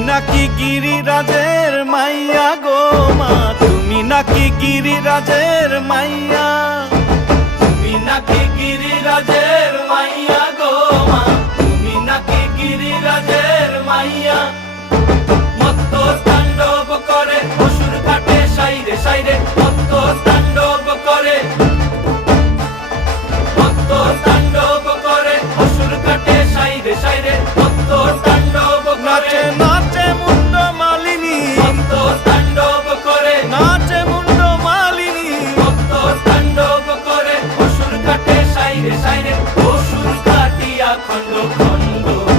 গিরিরাজের মাইয়া গো মা? তুমি নাকি গিরিরাজের মাইয়া? তুমি নাকি গিরিরাজের মাইয়া গো মা? তুমি নাকি গিরিরাজের মাইয়া? সাইরে অসুর কাটিয়া খন্ড খন্ড